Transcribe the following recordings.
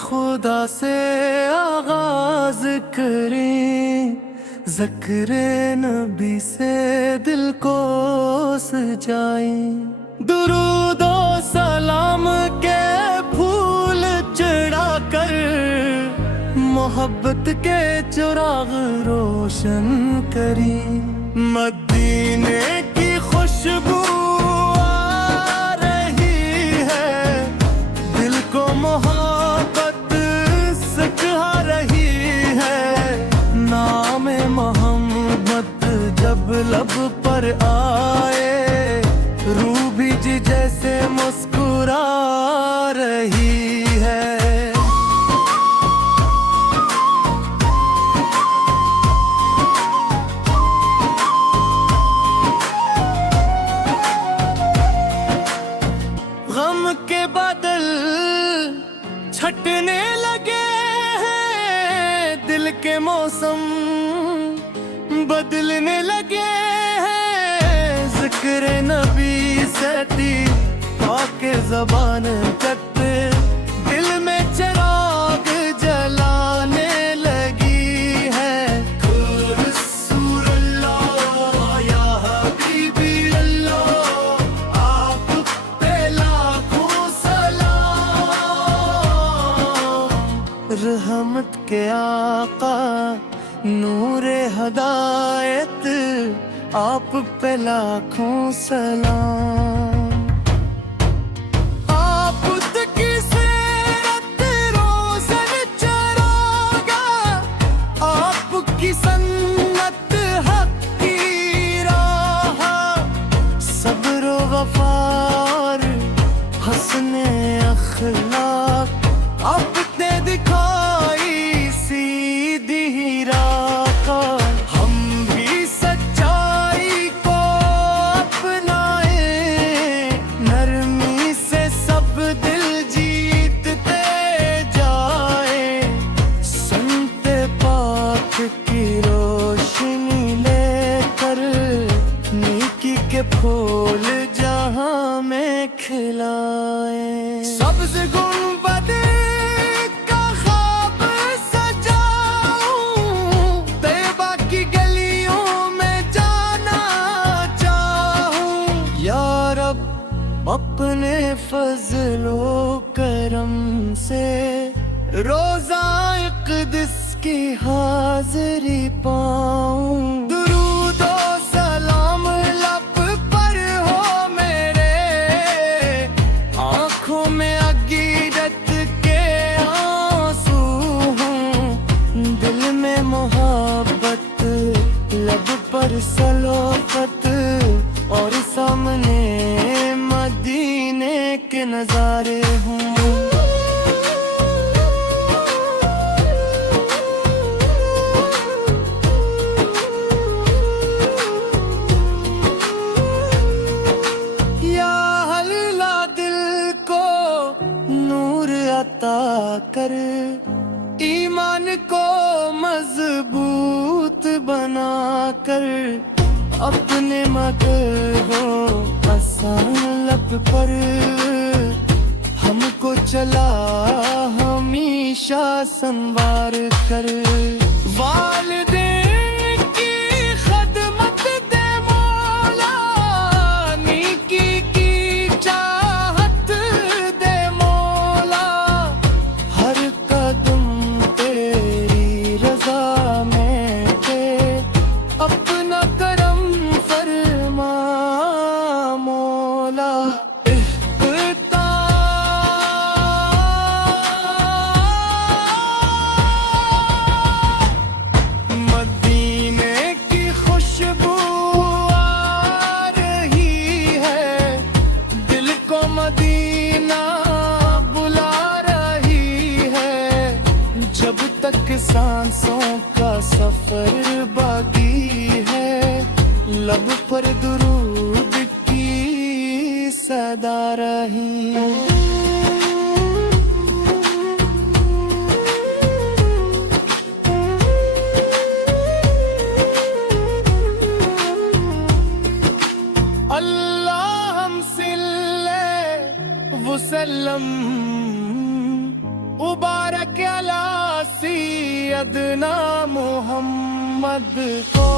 खुदा से आगाज करें, ज़िक्र नबी से दिल को सजाएं। दुरूदो सलाम के फूल चढ़ाकर मोहब्बत के चिराग रोशन करें। मदीने की खुशबू आ रही है, दिल को मोहब्बत सिखा रही है। नाम मोहम्मद जब लब पर आए, रूह भी जैसे मुस्कुरा रही है। गम के बादल छटने लगे हैं, दिल के मौसम बदलने लगे हैं। जिक्र नबी सहती आके ज़बान तक दिल में चिराग जलाने लगी है। रसूल अल्लाह या हबीबी अल्लाह, आप पे लाखों सलाम। रहमत के आका नूरे हदायत, आप पे लाखों सलाम। आप की सीरत रोज़न चरागा, आपकी सन्नत हक की राह। सब्र वफ़ार हस्ने अखलाक, आपने दिखाई सीधी राह। हम भी सच्चाई को अपनाए, नरमी से सब दिल जीतते जाए। संते पाक की रोशनी लेकर नेकी के फूल जहां में खिलाए। सब्ज़ गुंबद का ख्वाब सजाऊं, तैबा की गलियों में जाना चाहूं। या रब अपने फजलो करम से रोज़ा इक़दिस की हाज़िरी पाऊं। दुरूदो सलाम लब पर हो मेरे, आँखों में अकीदत के आंसू हूँ। दिल में मोहब्बत, लब पर सलोखत, और सामने मदीने के नजारे हूँ। या हल्ला दिल को नूर अता कर, ईमान को मजबूत बना कर। अपने मगरों आसान लब पर हमको चला हमेशा संवार कर। वालिदैन की खदमत दे मौला, नेकी की चाहत दे मौला। हर कदम तेरी रजा में थे, अपना करम फरमा मौला। मदीने की खुशबू आ रही है, दिल को मदीना बुला रही है। जब तक सांसों का सफर बाकी है, लब पर दुरूद की सदा रही। अल्लाह हमसे वसल्लम उबारक सी अदना मोहम्मद को।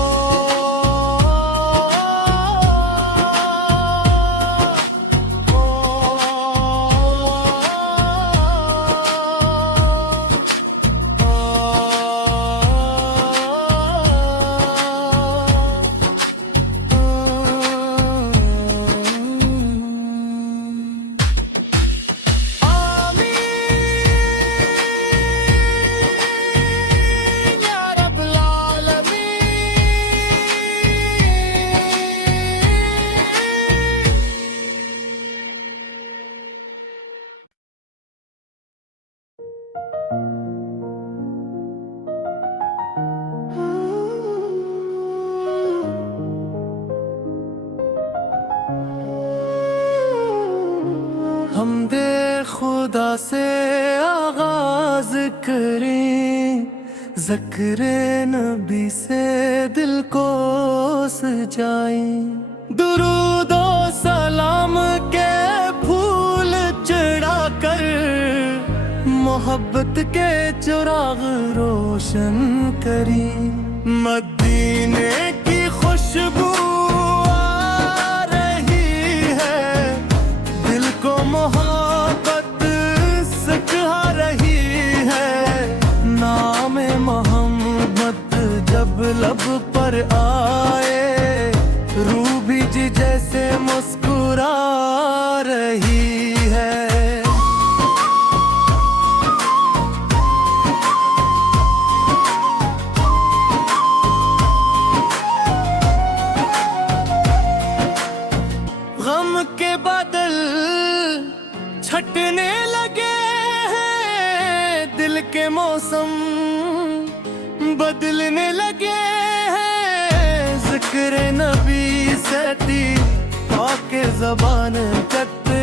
हमदे खुदा से आगाज करें, ज़िक्र नबी से दिल को सजाएं। दुरूदो सलाम के फूल चढ़ाकर मोहब्बत के चिराग रोशन करें। मदीने की खुशबू आ रही है, दिल को मोहब्बत सिखा रही है। नाम मोहम्मद जब लब पर आए, रूह भी जैसे मुस्कुरा रही है। गम के बादल छटने लगे हैं, दिल के मौसम बदलने लगे हैं। जिक्र नबी सहती आके ज़बान करते,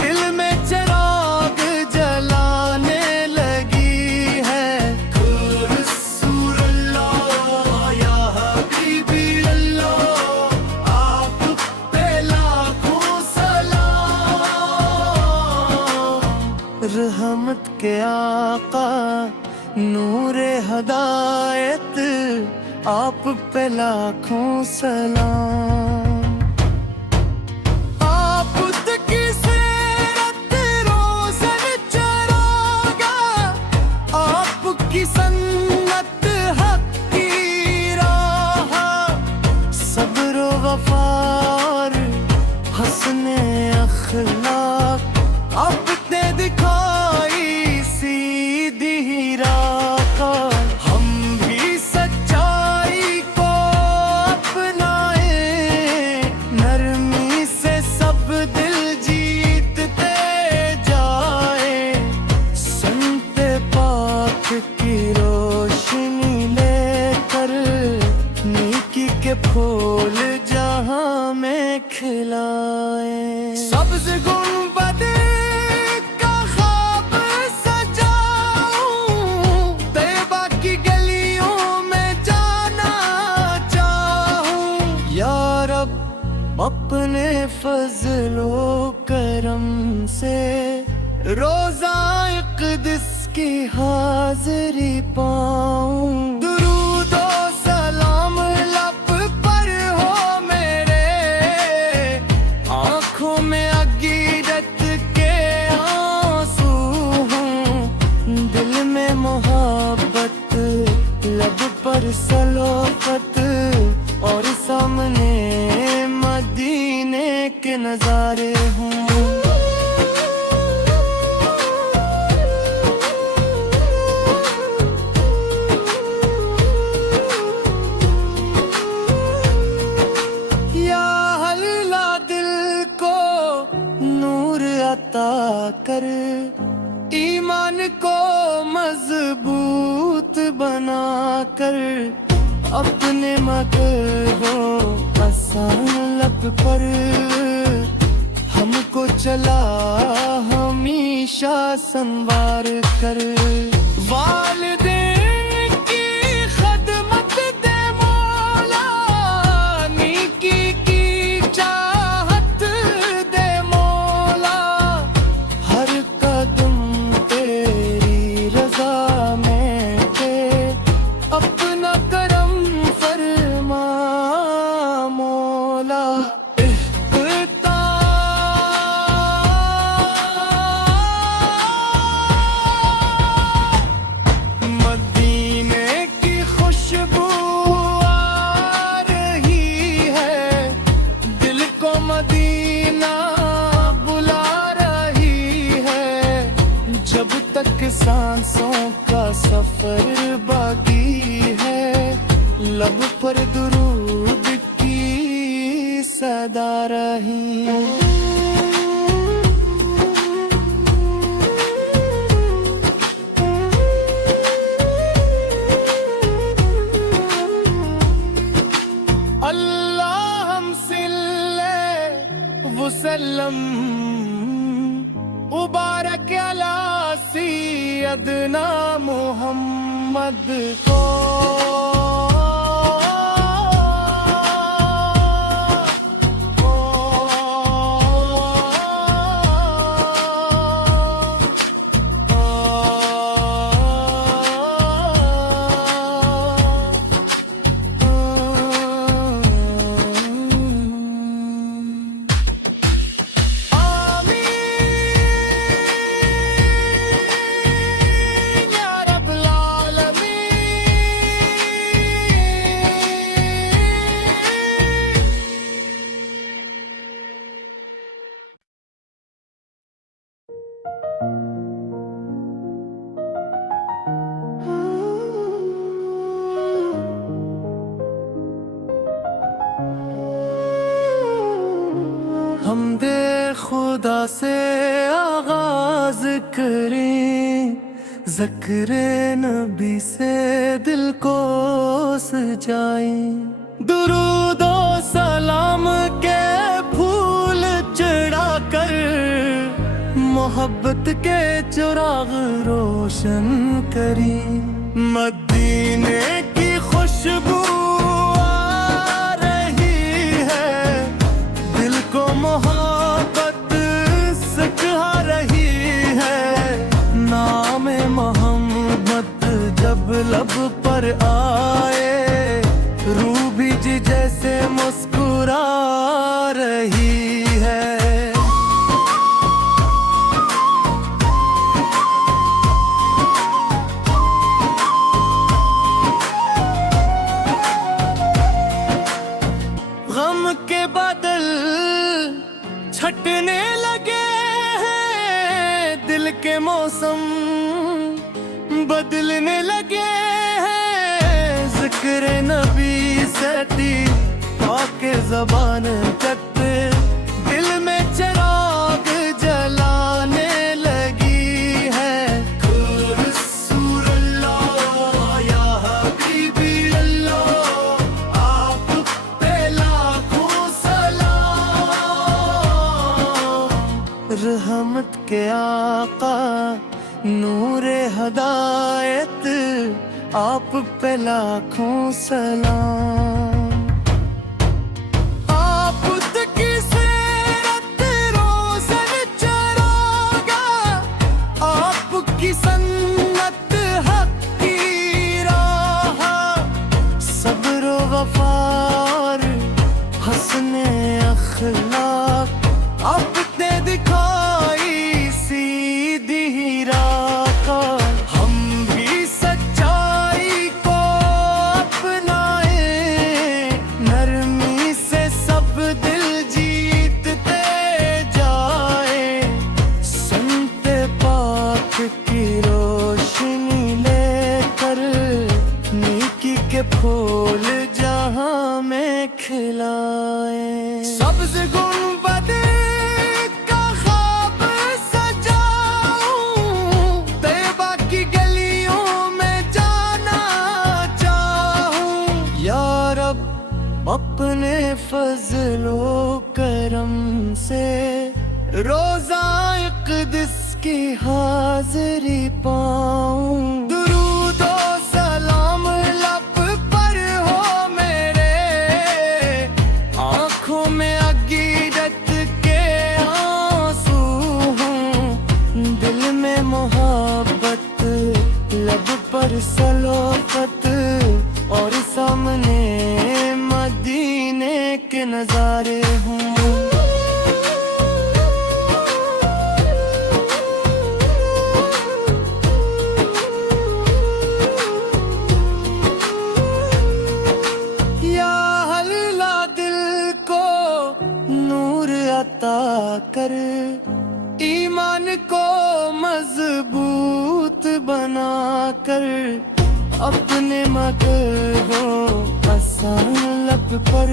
दिल में चिराग जलाने लगी है। रसूल अल्लाह या हबीबी अल्लाह, आप पे लाखों सलाम। रहमत के आका नूरे हदायत, आप पे लाखों सलाम। आप की सीरत रोज़न चरागा, आपकी सन्नत हक की राह। सब्र वफ़ार हस्ने अखलाक, आपने दिखाई सीधी राह। हम भी सच्चाई को अपनाए, नरमी से सब दिल जीतते जाए। संत पाक की रोशनी लेकर, नेकी के फूल जहां में खिलाए। सब्ज़ गुंबद का ख्वाब सजाऊं, तैबा की गलियों में जाना चाहूं। या रब अपने फजलो करम से, रोज़ा इक़दिस की हाज़िरी पाऊं। दुरूदो सलाम लब पर हो मेरे, आँखों में अकीदत के आंसू हूँ। दिल में मोहब्बत, लब पर सलोफत, और सामने मदीने के नजारे हूँ। या हल्ला दिल को नूर अता कर, ईमान को मजबूत बना कर। अपने मकरों आसान लब पर हमको चला हमेशा संवार कर। वालिदैन की खदमत दे मौला, नेकी की चाहत दे मौला। हर कदम तेरी रज़ा में सांसों का सफर बाकी है, लब पर दुरूद की सदा रही। वसल्लम मुबारक अला सैयदना मोहम्मद को। हमदे खुदा से आगाज करें, ज़िक्र नबी से दिल को सजाएं। दुरूद और सलाम के फूल चढ़ाकर मोहब्बत के चिराग रोशन करें। मदीने की खुशबू मोहब्बत सिखा रही है। नाम मोहम्मद जब लब पर आए, रूह भी जैसे मुस्कुरा रही है। गम के बादल छटने लगे हैं, दिल के मौसम बदलने लगे हैं। जिक्र नबी सती पाके ज़बान करते, दिल में चिराग जलाने लगी है। रसूल अल्लाह या हबीबी अल्लाह, आप पे लाखों रहमत के आका, नूरे हदायत, आप पे लाखों सलाम। आप की सीरत रोज़न चरागा, आपकी सन्नत हक की राह। सब्र वफ़ार हस्ने अखलाक, आपने दिखाई सीधी राह। हम भी सच्चाई को अपनाए, नरमी से सब दिल जीतते जाए। सुनते पाक की रोशनी लेकर, नेकी के फूल जहां में खिलाए। सब्ज़ गुंबद अपने फजलो करम से रोज़ा इक़दिस की हाज़िरी पाऊं। दुरूद और सलाम लब पर हो मेरे, आँखों में अक़ीदत के आंसू हूँ। दिल में मोहब्बत, लब पर सलोकत, और सामने मदीने के नजारे हूँ। बना कर अपने मगरों आसान लब पर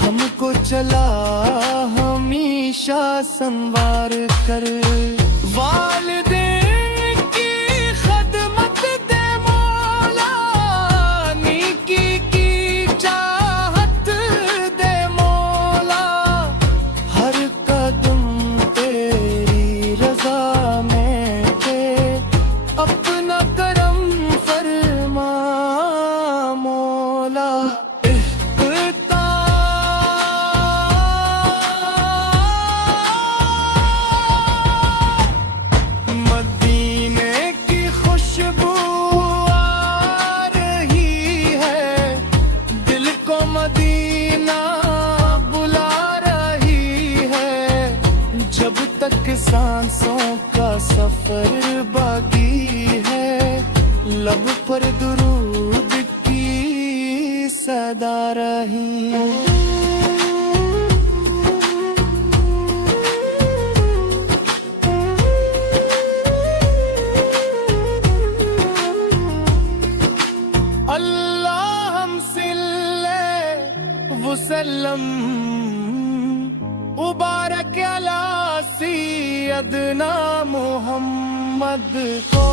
हमको चला हमेशा संवार कर। वालिदैन की खदमत दे मौला, नेकी की चाहत दे मौला, हर कदम तेरी रजा में थे, अपना करम फरमा मौला। मदीने की खुशबू आ रही है, दिल को मदीना बुला रही है, जब तक सांसों का सफर बाकी है, लब पर दुरूद की सदा रही। अल्लाहुम्मा सल्ली वसल्लम मुबारक अला सय्यदना मुहम्मद को।